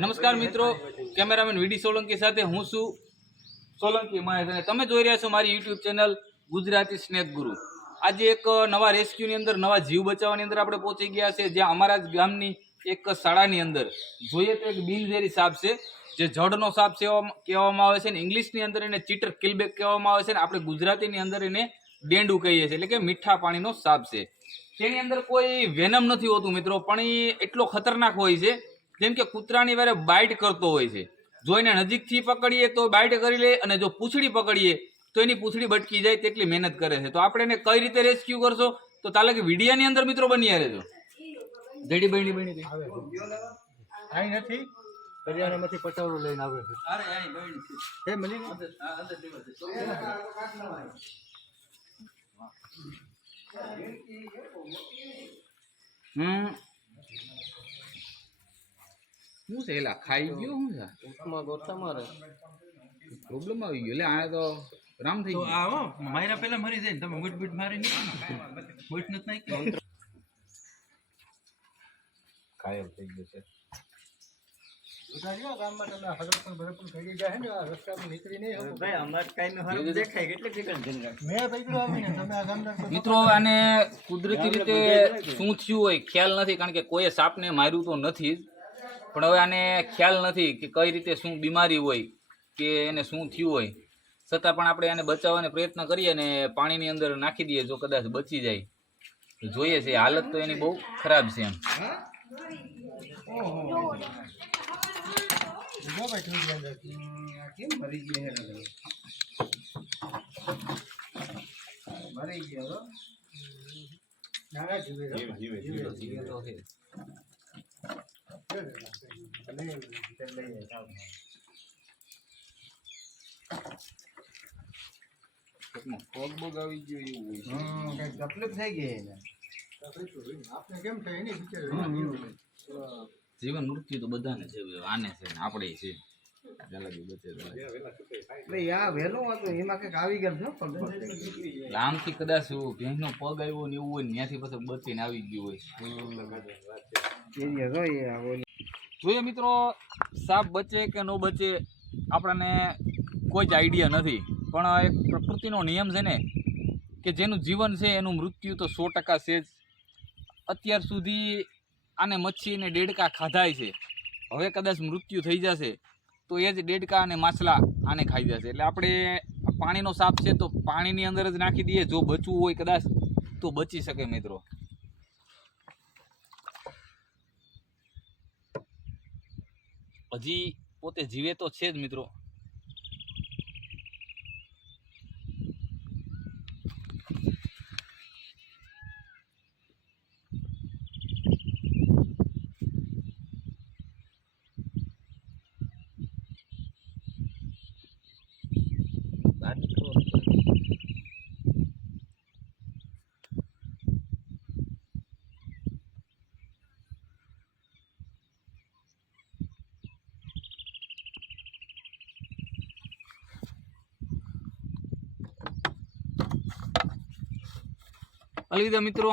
નમસ્કાર મિત્રો, કેમેરામેન વીડી સોલંકી સાથે હું છું સોલંકી મહેશ અને તમે જોઈ રહ્યા છો મારી યુટ્યુબ ચેનલ ગુજરાતી સ્નેક ગુરુ. આજે એક નવા રેસ્ક્યુની અંદર, નવા જીવ બચાવવાની અંદર આપણે પહોંચી ગયા છે. જ્યાં અમારા જ ગામની એક શાળાની અંદર. જોઈએ તો એક બિનઝેરી સાપ છે, જે જળનો સાપ કહેવામાં આવે છે ને, ઇંગ્લિશની અંદર એને ચીટર કિલબેક કહેવામાં આવે છે ને, આપણે ગુજરાતીની અંદર એને ડેંડું કહીએ છીએ. એટલે કે મીઠા પાણીનો સાપ છે. તેની અંદર કોઈ વેનમ નથી હોતું મિત્રો, પણ એ એટલો ખતરનાક હોય છે જેમ કે કૂતરાની વારે બાઇટ કરતો હોય છે. જો એને નજીકથી પકડીએ તો બાઇટ કરી લે અને જો પૂંછડી પકડીએ તો એની પૂંછડી બટકી જાય તેટલી મહેનત કરે છે. તો આપણે એને કઈ રીતે રેસ્ક્યુ કરશો? તો તાલે કે વિડિયાની અંદર મિત્રો બની રહેજો જડી બહેની બહેની અહીં નથી? કરિયાણામાંથી પટાવડો લઈને આવે છે. હે મળી હમ શું છે એલા ખાઈ ગયો શું છે પ્રોબ્લેમ આવી ગયો એટલે આને તો રામ થઈ ગયો આવો મારા પહેલા મરી જાય ને તમે મૂટ બૂટ મારી નહીં મૂટ નથી નાખી કાયમ થઈ ગયો છે ગામમાં તમે હડપણ ભડપણ કરી જાય ને આ રસ્તામાં નીકળી નહીં શકું. મેં પકડ્યું આવીને તમે આ ગામના મિત્રો આને કુદરતી રીતે શું થયું હોય ખ્યાલ નથી કારણ કે કોઈએ સાપને માર્યું તો નથી જ. પણ હવે આને ખ્યાલ નથી કે કઈ રીતે શું બીમારી હોય કે એને શું થયું હોય છતાં પણ આપણે એને બચાવવાનો પ્રયત્ન કરીએ અને પાણીની અંદર નાખી દઈએ જો કદાચ બચી જાય જોઈએ છે હાલત તો એની બહુ ખરાબ છે એમ ભાઈ ના, જીવે છે. જીવે, જીવે. તો પગ બગ ગયો એવું હોય છે. હમ, કંઈક તકલીફ થઈ ગઈ એને. ને. આપને કેમ થાય એની જીવન મૃત્યુ તો બધાને છે આને છે ને આપણે છે જલેબી બચે તો. ભાઈ આ વહેલું હતું એમાં કંઈક આવી ગયું છે પગ. આમથી કદાચ આવ્યો ને એવું હોય ત્યાંથી પછી બચીને આવી ગયું હોય જોઈએ મિત્રો, સાપ બચે કે ન બચે આપણને કોઈ જ આઈડિયા નથી. પણ એક પ્રકૃતિનો નિયમ છે ને, કે જેનું જીવન છે એનું મૃત્યુ તો સો ટકા છે જ. અત્યાર સુધી આને મચ્છી અને ડેડકા ખાધાય છે. હવે કદાચ મૃત્યુ થઈ જશે, તો એ જ ડેડકા અને માછલા આને ખાઈ જશે. એટલે આપણે પાણીનો સાપ છે તો પાણીની અંદર જ નાખી દઈએ. જો બચવું હોય કદાચ, તો બચી શકે મિત્રો. હજી પોતે જીવે તો છે જ મિત્રો. અલવિદા મિત્રો.